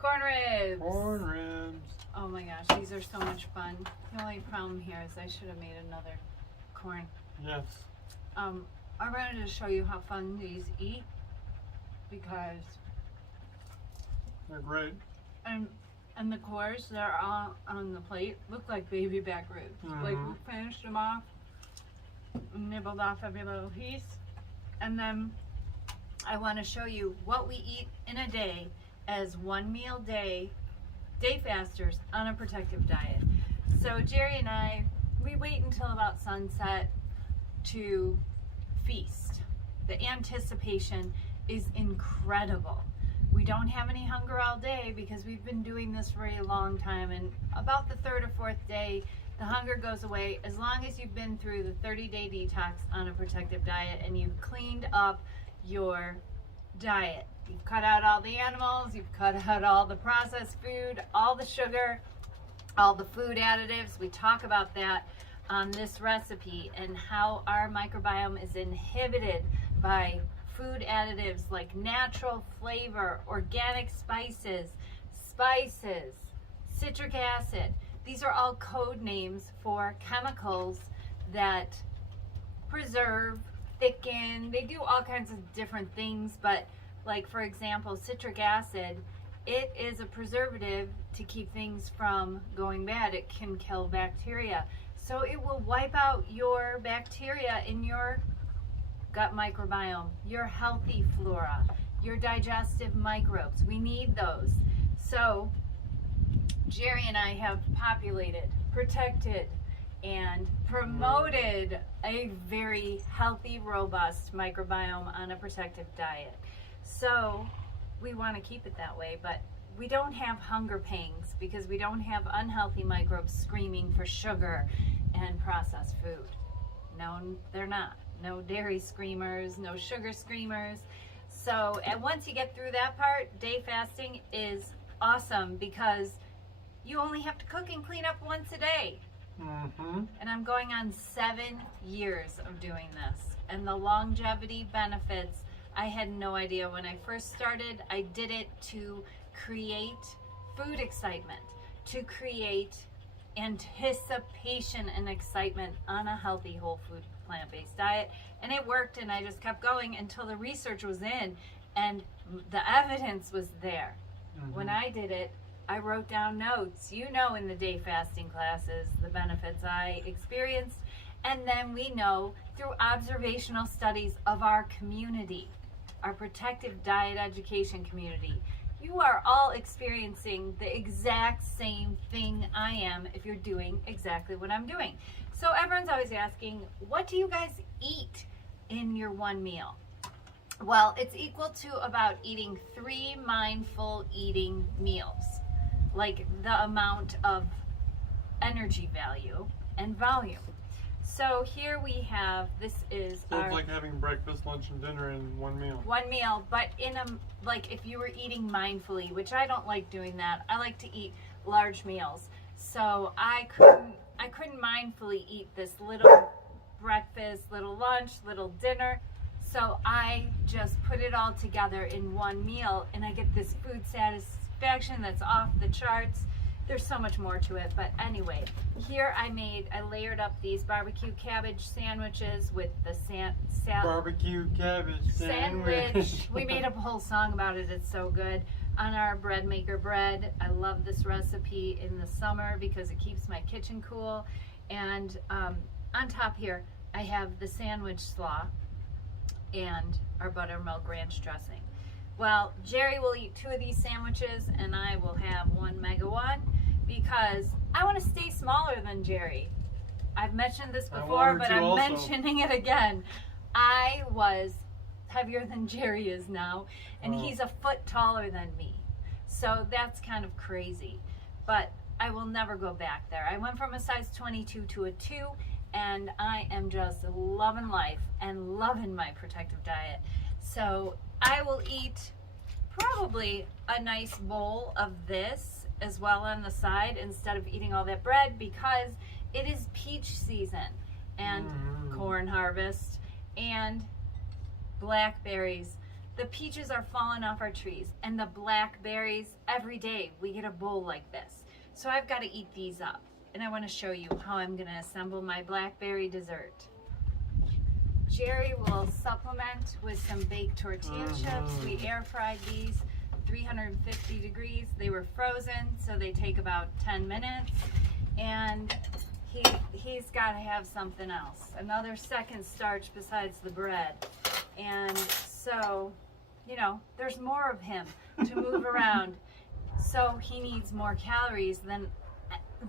Corn ribs. Corn ribs. Oh my gosh, these are so much fun. The only problem here is I should have made another corn. Yes. I wanted to show you how fun these eat because They're great. and the cores that are all on the plate look like baby back ribs. Like we finished them off, nibbled off every little piece, and then I want to show you what we eat in a day as one meal day fasters on a protective diet. So Jerry and I, we wait until about sunset to feast. The anticipation is incredible. We don't have any hunger all day because we've been doing this for a long time, and about the third or fourth day the hunger goes away as long as you've been through the 30-day detox on a protective diet and you've cleaned up your diet. You've cut out all the animals, you've cut out all the processed food, all the sugar, all the food additives. We talk about that on this recipe and how our microbiome is inhibited by food additives like natural flavor, organic spices, citric acid. These are all code names for chemicals that preserve, thicken, they do all kinds of different things, but like for example, citric acid, it is a preservative to keep things from going bad. It can kill bacteria. So it will wipe out your bacteria in your gut microbiome, your healthy flora, your digestive microbes. We need those. So Jerry and I have populated, protected, and promoted a very healthy, robust microbiome on a protective diet. So we want to keep it that way, but we don't have hunger pangs because we don't have unhealthy microbes screaming for sugar and processed food. No, they're not. No dairy screamers, no sugar screamers. So, and once you get through that part, day fasting is awesome because you only have to cook and clean up once a day. And I'm going on 7 years of doing this. And the longevity benefits, I had no idea. When I first started, I did it to create food excitement, to create anticipation and excitement on a healthy, whole food, plant-based diet. And it worked, and I just kept going until the research was in and the evidence was there. When I did it, I wrote down notes. You know, in the day fasting classes, the benefits I experienced. And then we know through observational studies of our community, our protective diet education community, you are all experiencing the exact same thing I am if you're doing exactly what I'm doing. So everyone's always asking, what do you guys eat in your one meal? Well, it's equal to about eating 3 mindful eating meals, like the amount of energy value and volume. So here we have, this is So it's like having breakfast, lunch, and dinner in one meal. One meal, but in a, like if you were eating mindfully, which I don't like doing that. I like to eat large meals. So I couldn't mindfully eat this little breakfast, little lunch, little dinner. So I just put it all together in one meal and I get this food satisfaction that's off the charts. There's so much more to it, but anyway, here I layered up these barbecue cabbage sandwiches with the Barbecue cabbage sandwich. We made up a whole song about it. It's so good. On our bread maker bread. I love this recipe in the summer because it keeps my kitchen cool. And on top here, I have the sandwich slaw and our buttermilk ranch dressing. Well, Jerry will eat 2 of these sandwiches and I will have 1 mega one because I want to stay smaller than Jerry. I've mentioned this before, but I'm mentioning it again. I was heavier than Jerry is now, and he's a foot taller than me. So that's kind of crazy, but I will never go back there. I went from a size 22 to a 2, and I am just loving life and loving my protective diet. So I will eat probably a nice bowl of this as well on the side instead of eating all that bread because it is peach season and corn harvest and blackberries. The peaches are falling off our trees, and the blackberries, every day we get a bowl like this. So I've got to eat these up, and I want to show you how I'm going to assemble my blackberry dessert. Jerry will supplement with some baked tortilla chips. We air fried these, 350 degrees. They were frozen, so they take about 10 minutes. And he's got to have something else, another second starch besides the bread. And so, you know, there's more of him to move around. So he needs more calories than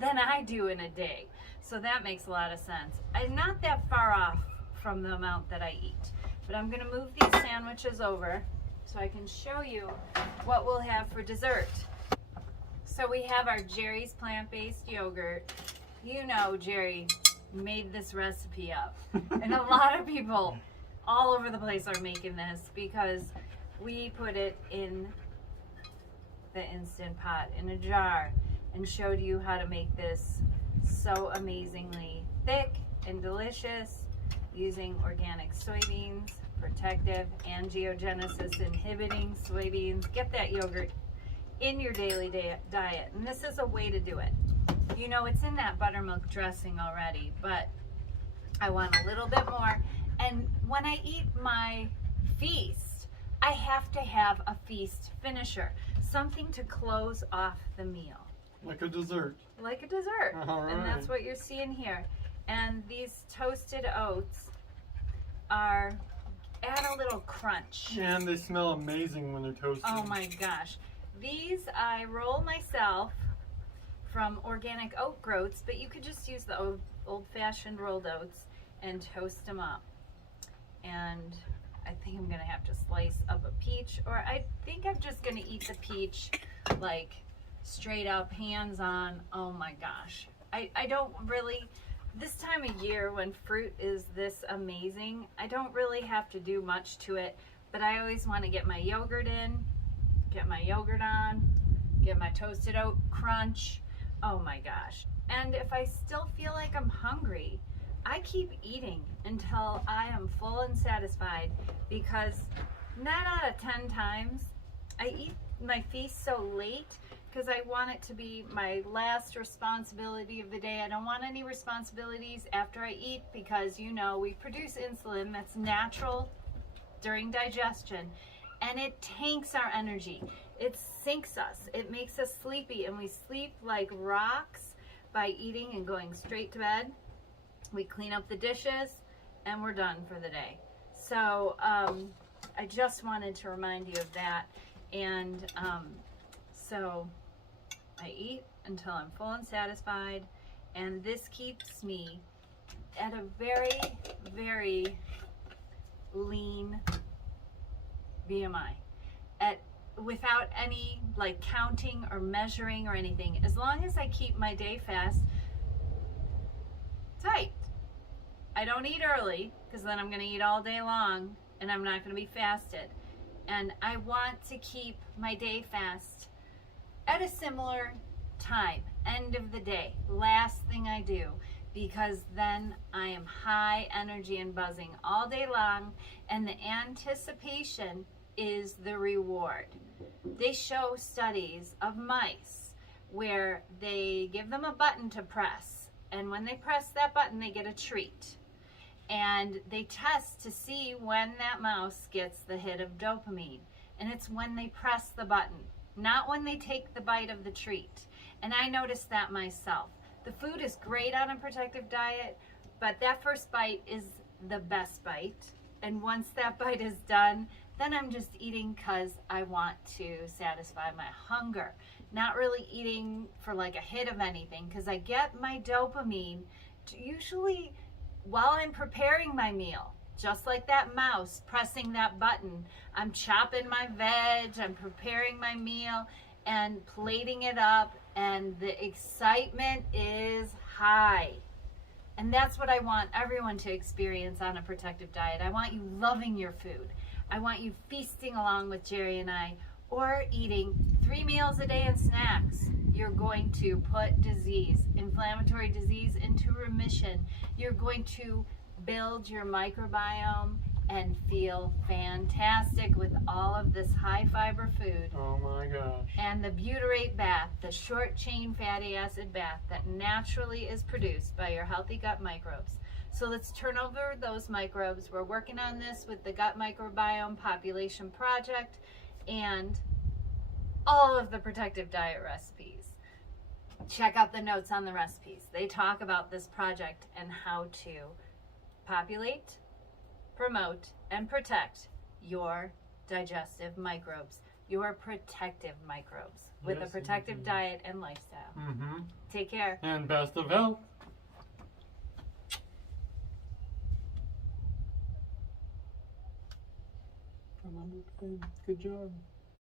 I do in a day. So that makes a lot of sense. I'm not that far off from the amount that I eat. But I'm going to move these sandwiches over so I can show you what we'll have for dessert. So we have our Jerry's plant-based yogurt. You know Jerry made this recipe up. And a lot of people all over the place are making this because we put it in the Instant Pot in a jar and showed you how to make this so amazingly thick and delicious using organic soybeans, protective, angiogenesis inhibiting soybeans. Get that yogurt in your daily diet, and this is a way to do it. You know, it's in that buttermilk dressing already, but I want a little bit more. And when I eat my feast, I have to have a feast finisher, something to close off the meal. Like a dessert. Like a dessert. All right. And that's what you're seeing here. And these toasted oats add a little crunch. And they smell amazing when they're toasted. Oh my gosh. These I roll myself from organic oat groats, but you could just use the old-fashioned rolled oats and toast them up. And I think I'm gonna have to slice up a peach, or I think I'm just gonna eat the peach like straight up, hands on. Oh my gosh. I don't really, this time of year when fruit is this amazing, I don't really have to do much to it, but I always want to get my yogurt in, get my yogurt on, get my toasted oat crunch. Oh my gosh. And if I still feel like I'm hungry, I keep eating until I am full and satisfied, because 9 out of 10 times I eat my feast so late because I want it to be my last responsibility of the day. I don't want any responsibilities after I eat because, you know, we produce insulin that's natural during digestion, and it tanks our energy. It sinks us. It makes us sleepy, and we sleep like rocks by eating and going straight to bed. We clean up the dishes, and we're done for the day. So I just wanted to remind you of that. And so I eat until I'm full and satisfied, and this keeps me at a very, very lean BMI, without any like counting or measuring or anything. As long as I keep my day fast tight. I don't eat early because then I'm going to eat all day long and I'm not going to be fasted. And I want to keep my day fast at a similar time, end of the day, last thing I do, because then I am high energy and buzzing all day long, and the anticipation is the reward. They show studies of mice where they give them a button to press, and when they press that button they get a treat, and they test to see when that mouse gets the hit of dopamine, and it's when they press the button, not when they take the bite of the treat. And I noticed that myself. The food is great on a protective diet, but that first bite is the best bite. And once that bite is done, then I'm just eating because I want to satisfy my hunger. Not really eating for like a hit of anything, because I get my dopamine usually while I'm preparing my meal. Just like that mouse pressing that button. I'm chopping my veg, I'm preparing my meal and plating it up, and the excitement is high. And that's what I want everyone to experience on a protective diet. I want you loving your food. I want you feasting along with Jerry and I, or eating 3 meals a day and snacks. You're going to put disease, inflammatory disease, into remission. You're going to build your microbiome and feel fantastic with all of this high fiber food. Oh my gosh. And the butyrate bath, the short chain fatty acid bath that naturally is produced by your healthy gut microbes. So let's turn over those microbes. We're working on this with the Gut Microbiome Population Project and all of the protective diet recipes. Check out the notes on the recipes. They talk about this project and how to populate, promote, and protect your digestive microbes, your protective microbes, with Yes, a protective indeed. diet and lifestyle. Mm-hmm. Take care. And best of health. Good job.